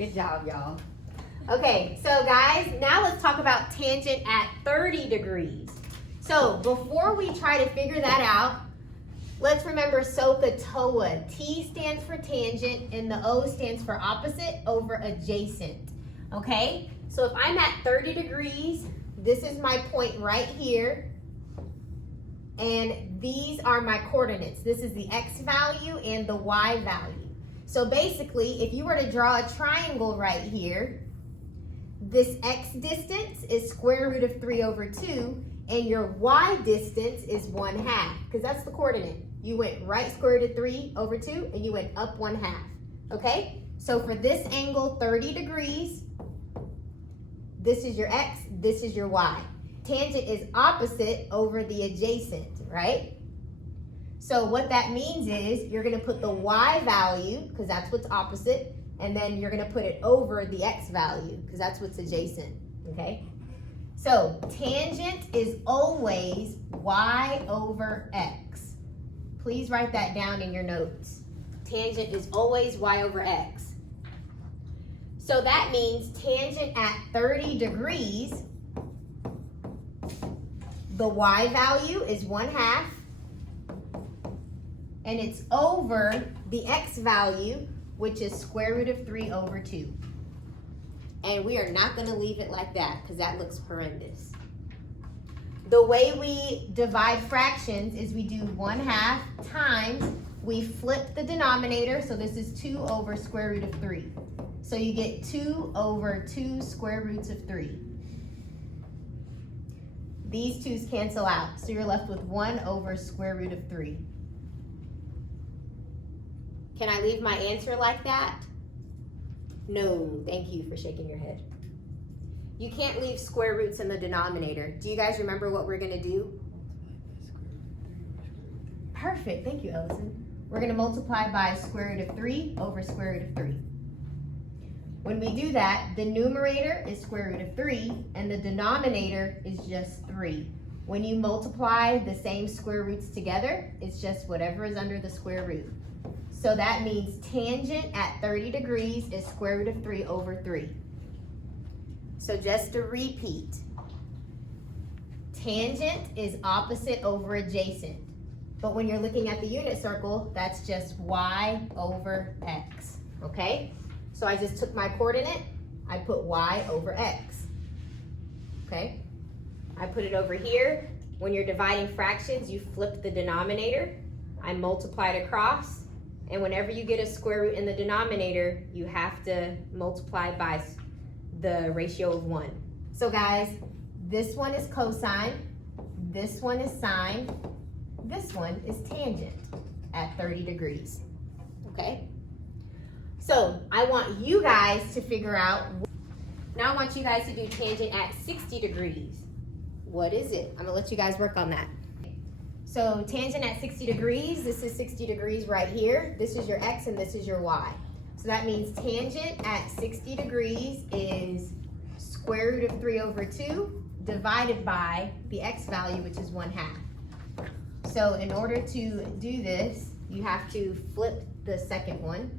Good job, y'all. Okay, so guys, now let's talk about tangent at 30 degrees. So before we try to figure that out, let's remember SOHCAHTOA. T stands for tangent and the O stands for opposite over adjacent. Okay, so if I'm at 30 degrees, this is my point right here. And these are my coordinates. This is the X value and the Y value. So basically, if you were to draw a triangle right here, this X distance is square root of 3 over 2, and your Y distance is 1/2, because that's the coordinate. You went right square root of 3 over 2, and you went up 1/2, okay? So for this angle, 30 degrees, this is your X, this is your Y. Tangent is opposite over the adjacent, right? So what that means is you're going to put the Y value, because that's what's opposite, and then you're going to put it over the X value, because that's what's adjacent, okay? So tangent is always Y over X. Please write that down in your notes. Tangent is always Y over X. So that means tangent at 30 degrees, the Y value is 1/2, and it's over the X value, which is square root of 3 over 2. And we are not going to leave it like that because that looks horrendous. The way we divide fractions is we do 1/2 times, we flip the denominator, so this is 2 over square root of 3. So you get 2 over 2 square roots of 3. These 2's cancel out, so you're left with 1 over square root of 3. Can I leave my answer like that? No, thank you for shaking your head. You can't leave square roots in the denominator. Do you guys remember what we're gonna do? Perfect, thank you, Ellison. We're gonna multiply by square root of 3 over square root of 3. When we do that, the numerator is square root of 3 and the denominator is just 3. When you multiply the same square roots together, it's just whatever is under the square root. So that means tangent at 30 degrees is square root of 3 over 3. So just to repeat, tangent is opposite over adjacent. But when you're looking at the unit circle, that's just Y over X, okay? So I just took my coordinate, I put Y over X, okay? I put it over here. When you're dividing fractions, you flip the denominator. I multiplied across, and whenever you get a square root in the denominator, you have to multiply by the ratio of 1. So guys, this one is cosine, this one is sine, this one is tangent at 30 degrees, okay? So I want you guys to figure out, now I want you guys to do tangent at 60 degrees. What is it? I'm gonna let you guys work on that. So tangent at 60 degrees, this is 60 degrees right here. This is your X and this is your Y. So that means tangent at 60 degrees is square root of 3 over 2 divided by the X value, which is 1/2. So in order to do this, you have to flip the second one.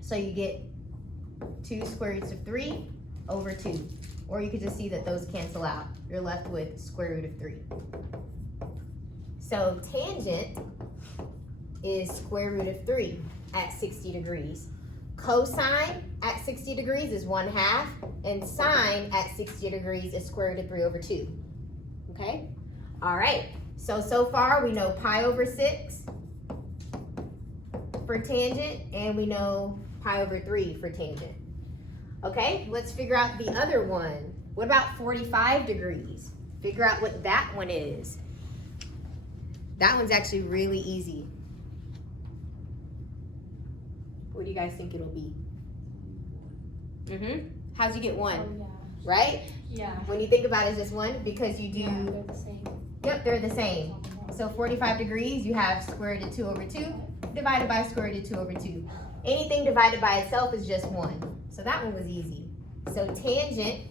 So you get 2 square roots of 3 over 2. Or you could just see that those cancel out. You're left with square root of 3. So tangent is square root of 3 at 60 degrees. Cosine at 60 degrees is 1/2, and sine at 60 degrees is square root of 3 over 2. Okay? All right. So far we know pi over 6 for tangent, and we know pi over 3 for tangent. Okay, let's figure out the other one. What about 45 degrees? Figure out what that one is. That one's actually really easy. What do you guys think it'll be? How'd you get 1? Oh, yeah. Right? Yeah. When you think about it, it's just 1 because you do. Yeah, they're the same. Yep, they're the same. So 45 degrees, you have square root of 2 over 2 divided by square root of 2 over 2. Anything divided by itself is just 1. So that one was easy. So tangent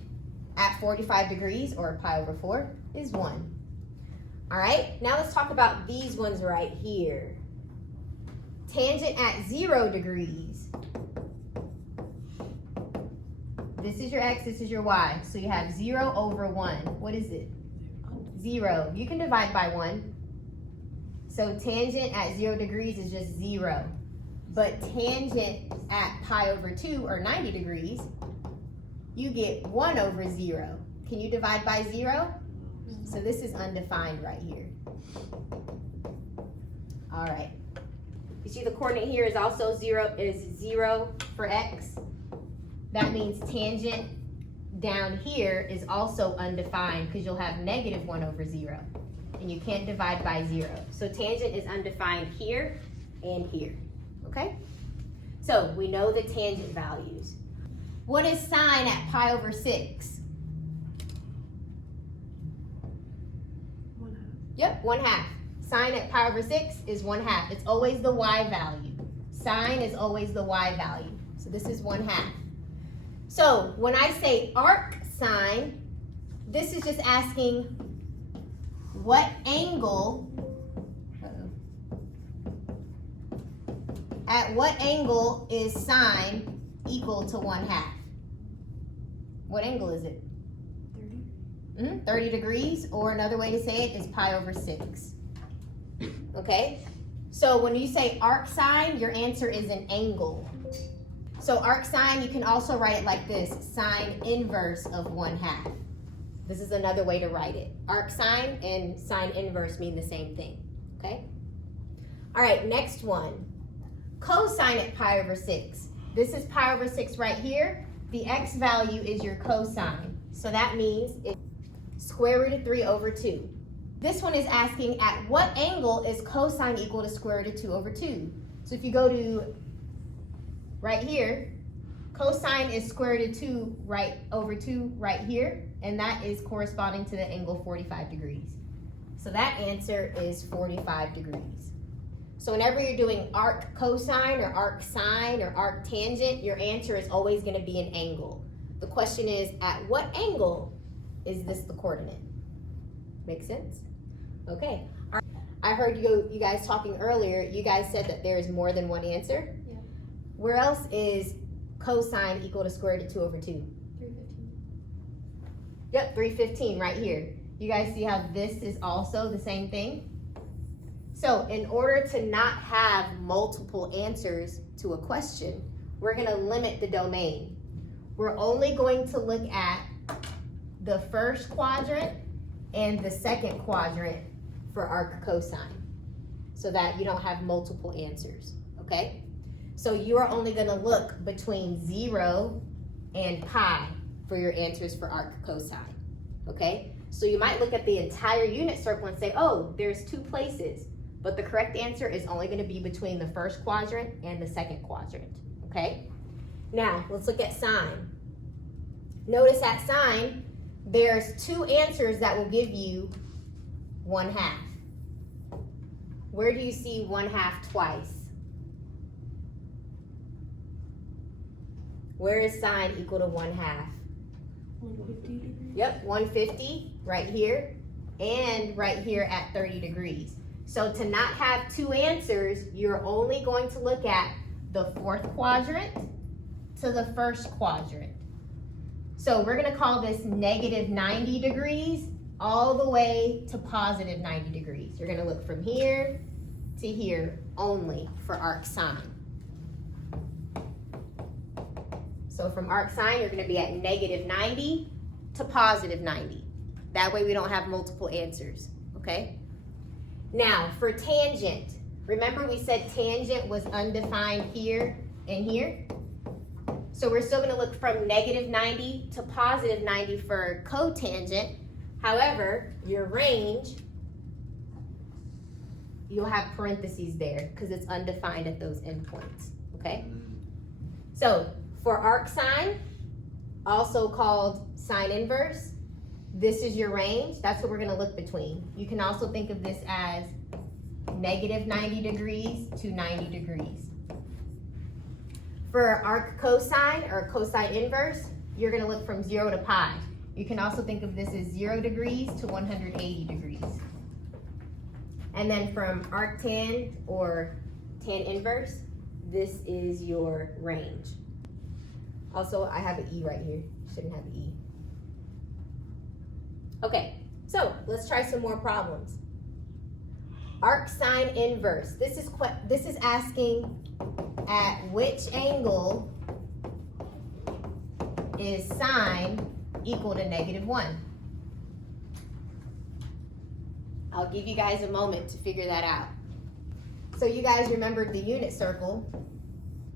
at 45 degrees, or pi over 4, is 1. All right, now let's talk about these ones right here. Tangent at 0 degrees This is your x, this is your y. So you have 0 over 1. What is it? 0. You can divide by 1. So tangent at 0 degrees is just 0. But tangent at pi over 2, or 90 degrees, you get 1 over 0. Can you divide by 0? So this is undefined right here. All right. You see the coordinate here is also 0 for x. That means tangent down here is also undefined because you'll have negative 1 over 0. And you can't divide by 0. So tangent is undefined here and here. Okay? So we know the tangent values. What is sine at pi over 6? 1/2. Yep, 1/2. Sine at pi over 6 is 1/2. It's always the y value. Sine is always the y value. So this is 1/2. So when I say arcsin, this is just asking what angle, at what angle is sine equal to 1/2? What angle is it? 30. 30 degrees, or another way to say it is pi over 6. Okay? So when you say arcsin, your answer is an angle. So arcsin, you can also write it like this, sine inverse of 1/2. This is another way to write it. Arcsin and sine inverse mean the same thing, okay? All right, next one. Cosine at pi over 6. This is pi over 6 right here. The x value is your cosine. So that means it's square root of 3 over 2. This one is asking at what angle is cosine equal to square root of 2 over 2? So if you go to right here, cosine is square root of 2 right over 2 right here, and that is corresponding to the angle 45 degrees. So that answer is 45 degrees. So whenever you're doing arc cosine or arc sine or arc tangent, your answer is always going to be an angle. The question is, at what angle is this the coordinate? Make sense? Okay. I heard you guys talking earlier. You guys said that there is more than one answer. Yeah. Where else is cosine equal to square root of 2 over 2? 315. Yep, 315 right here. You guys see how this is also the same thing? So in order to not have multiple answers to a question, we're going to limit the domain. We're only going to look at the first quadrant and the second quadrant for arc cosine, so that you don't have multiple answers, okay? So you are only going to look between 0 and pi for your answers for arc cosine, okay? So you might look at the entire unit circle and say, oh, there's 2 places, but the correct answer is only going to be between the first quadrant and the second quadrant, okay? Now, let's look at sine. Notice at sine, there's 2 answers that will give you 1/2. Where do you see 1/2 twice? Where is sine equal to 1/2? 150 degrees. Yep, 150 right here and right here at 30 degrees. So to not have 2 answers, you're only going to look at the 4th quadrant to the 1st quadrant. So we're going to call this negative 90 degrees all the way to positive 90 degrees. You're going to look from here to here only for arc sine. So from arc sine, you're going to be at negative 90 to positive 90. That way we don't have multiple answers, okay? Now for tangent, remember we said tangent was undefined here and here? So we're still going to look from negative 90 to positive 90 for cotangent. However, your range, you'll have parentheses there because it's undefined at those endpoints, okay? So for arcsine, also called sine inverse, this is your range. That's what we're going to look between. You can also think of this as negative 90 degrees to 90 degrees. For arc cosine or cosine inverse, you're going to look from 0 to pi. You can also think of this as 0 degrees to 180 degrees. And then from arctan or tan inverse, this is your range. Also, I have an E right here. Shouldn't have an E. Okay, so let's try some more problems. Arcsine inverse. This is asking at which angle is sine equal to -1. I'll give you guys a moment to figure that out. So you guys remembered the unit circle,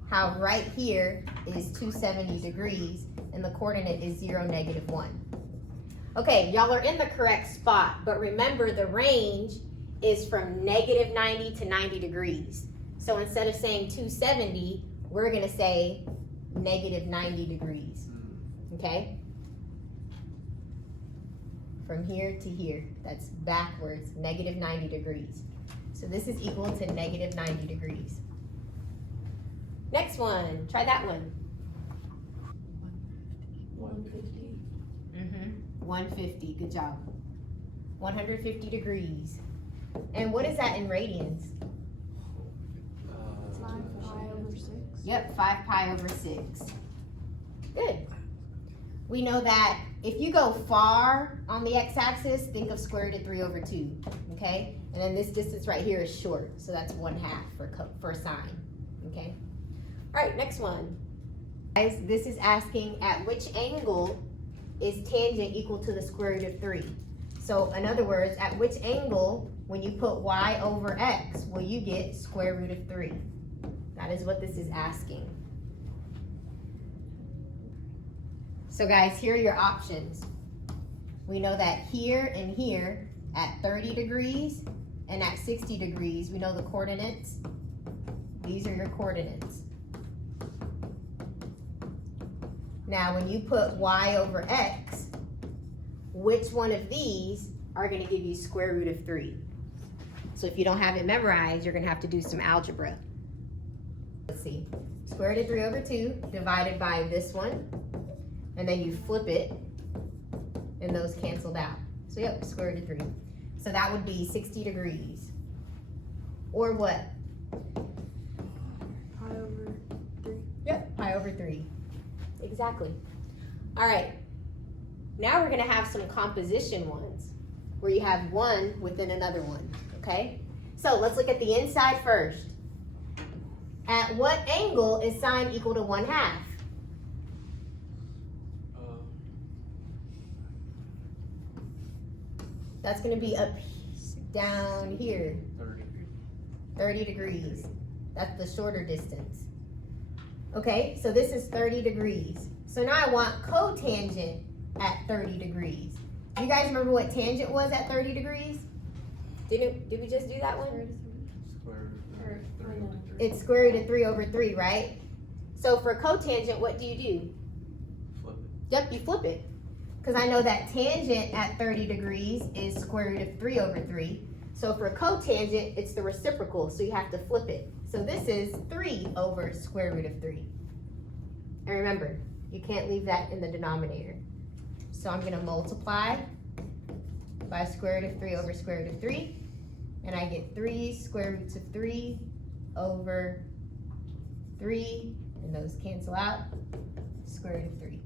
how right here is 270 degrees and the coordinate is 0, -1. Okay, y'all are in the correct spot, but remember the range is from -90 to 90 degrees. So instead of saying 270, we're gonna say -90 degrees, okay? From here to here, that's backwards, -90 degrees. So this is equal to -90 degrees. Next one, try that one. 150. 150, good job. 150 degrees. And what is that in radians? 5 pi over 6. Yep, 5 pi over 6. Good. We know that if you go far on the x-axis, think of square root of 3 over 2, okay? And then this distance right here is short, so that's 1/2 for sine, okay? All right, next one. Guys, this is asking at which angle is tangent equal to the square root of 3? So in other words, at which angle, when you put y over x, will you get square root of 3? That is what this is asking. So guys, here are your options. We know that here and here at 30 degrees and at 60 degrees, we know the coordinates. These are your coordinates. Now, when you put y over x, which one of these are going to give you square root of 3? So if you don't have it memorized, you're going to have to do some algebra. Let's see. Square root of 3 over 2 divided by this one. And then you flip it, and those canceled out. So yep, square root of 3. So that would be 60 degrees. Or what? Pi over 3. Yep, pi over 3. Exactly. All right. Now we're going to have some composition ones, where you have one within another one, okay? So let's look at the inside first. At what angle is sine equal to 1/2? That's going to be up, down here. 30 degrees. That's the shorter distance. Okay, so this is 30 degrees. So now I want cotangent at 30 degrees. Do you guys remember what tangent was at 30 degrees? Did we just do that one? It's square root of 3 over 3, right? So for cotangent, what do you do? Flip it. Yep, you flip it. Because I know that tangent at 30 degrees is square root of 3 over 3. So for cotangent, it's the reciprocal, so you have to flip it. So this is 3 over square root of 3. And remember, you can't leave that in the denominator. So I'm going to multiply by square root of 3 over square root of 3. And I get 3 square roots of 3 over 3. And those cancel out. Square root of 3.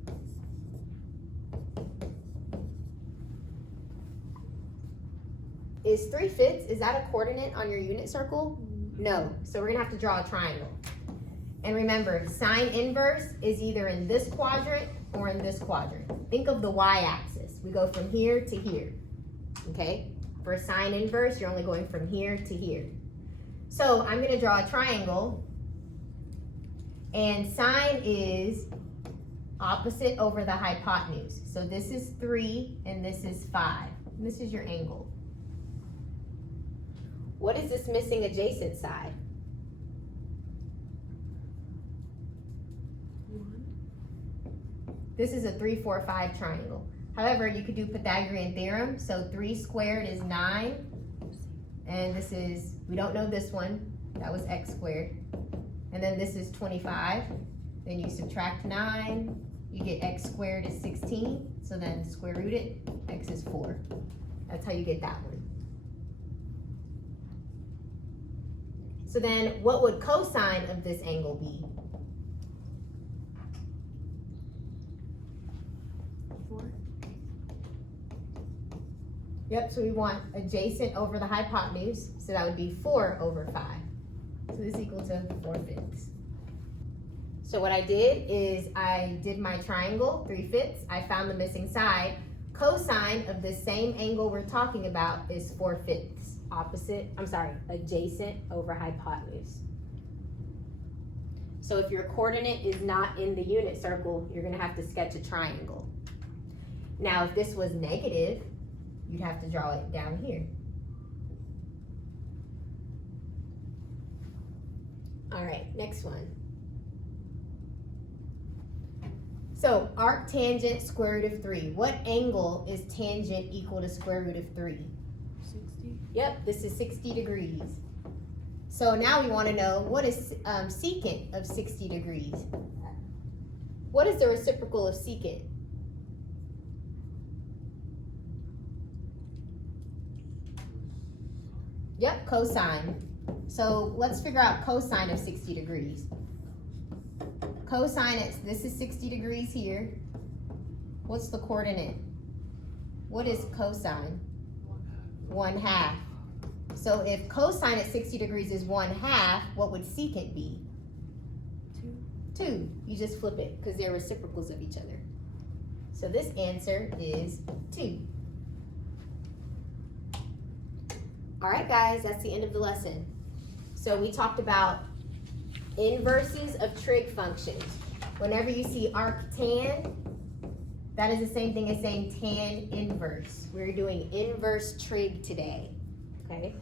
Is 3/5, is that a coordinate on your unit circle? No, so we're gonna have to draw a triangle. And remember, sine inverse is either in this quadrant or in this quadrant. Think of the y-axis. We go from here to here, okay? For sine inverse, you're only going from here to here. So I'm gonna draw a triangle, and sine is opposite over the hypotenuse. So this is 3 and this is 5. And this is your angle. What is this missing adjacent side? 1. This is a 3, 4, 5 triangle. However, you could do Pythagorean theorem. So 3 squared is 9. And this is, we don't know this one. That was x squared. And then this is 25. Then you subtract 9. You get x squared is 16. So then square root it. X is 4. That's how you get that one. So then what would cosine of this angle be? Yep, so we want adjacent over the hypotenuse, so that would be 4 over 5. So this is equal to 4/5. So what I did is I did my triangle, 3/5. I found the missing side. Cosine of the same angle we're talking about is 4/5. Adjacent over hypotenuse. So if your coordinate is not in the unit circle, you're gonna have to sketch a triangle. Now, if this was negative, you'd have to draw it down here. All right, next one. So arctangent square root of 3. What angle is tangent equal to square root of 3? 60. Yep, this is 60 degrees. So now we want to know what is secant of 60 degrees. What is the reciprocal of secant? Yep, cosine. So let's figure out cosine of 60 degrees. Cosine, this is 60 degrees here. What's the coordinate? What is cosine? 1/2. So if cosine at 60 degrees is 1/2, what would secant be? 2. 2. You just flip it because they're reciprocals of each other. So this answer is 2. All right, guys, that's the end of the lesson. So we talked about inverses of trig functions. Whenever you see arctan, that is the same thing as saying tan inverse. We're doing inverse trig today, okay?